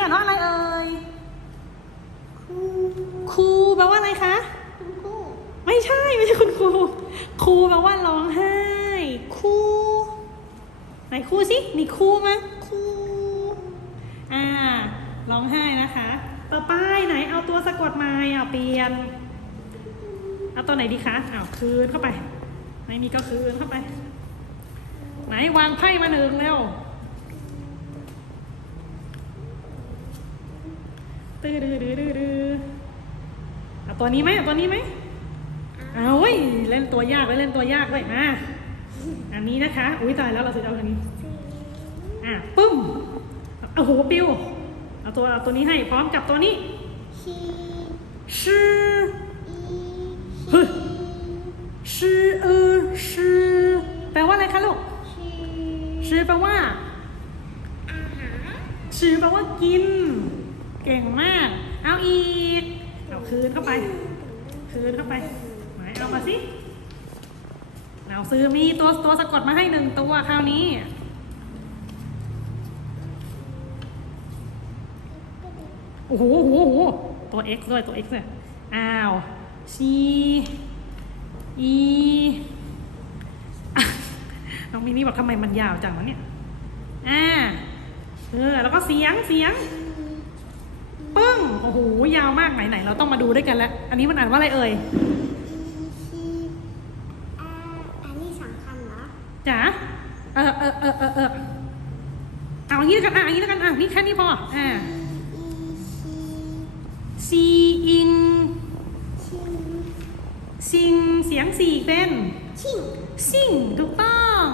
อ่านว่าอะไรเอ่ยครูครูแปลว่าอะไรคะคุณครูไม่ใช่ไม่ใช่คุณครูครูแปลว่าร้องไห้ครูไหนครูสิมีครูมั้ยครูอ่าร้องไห้นะคะ ต่อไปไหนเอาตัวสะกดมาเอาเปลี่ยนเอาตัวไหนดีคะเอาคืนเข้าไป ไม่มีก็คืนเข้าไป ไหนวางไพ่มาหนึ่งเร็ว ตื้อดื้อดื้อดื้อดื้อเอาตัวนี้ไหมเอาตัวนี้ไหมเอาเว้ยเล่นตัวยากไว้เล่นตัวยากไว้อะอันนี้นะคะ อุ้ยตายแล้วเราจะเอาอันนี้ อะปึ้มเอาหัวปิวเอาตัวเอาตัวนี้ให้พร้อมจับตัวนี้ชื่ออีเฮ้ยชื่อเออชื่อแปลว่าอะไรคะลูกชื่อแปลว่าชื่อแปลว่ากิน เก่งมาก เอาอีก เอาคืนเข้าไป คืนเข้าไปไหนเอามาสิเราซื้อมีตัวตัวสะกดมาให้หนึ่งตัวคราวนี้ โอ้โหโอ้โหโหตัว x ด้วยตัว x เนี่ยอ้าว c e อะน้องมินี่บอกทำไมมันยาวจังวะเนี่ย อ่า เออ แล้วก็เสียง เสียง อ้โหยาวมากไหนไหนเราต้องมาดูด้วยกันแล้ว อันนี้มันอ่านว่าอะไรเอ่ยชีอาอันนี้สำคัญเหรอจ๋าเออเออเออเออเออเอาอย่างนี้แล้วกันอะอย่างนี้แล้วกันอะนี่แค่นี้พออ่าอีชีซีอิงชิงซิงเสียงสี่เป็นชิงซิ่งถูกต้อง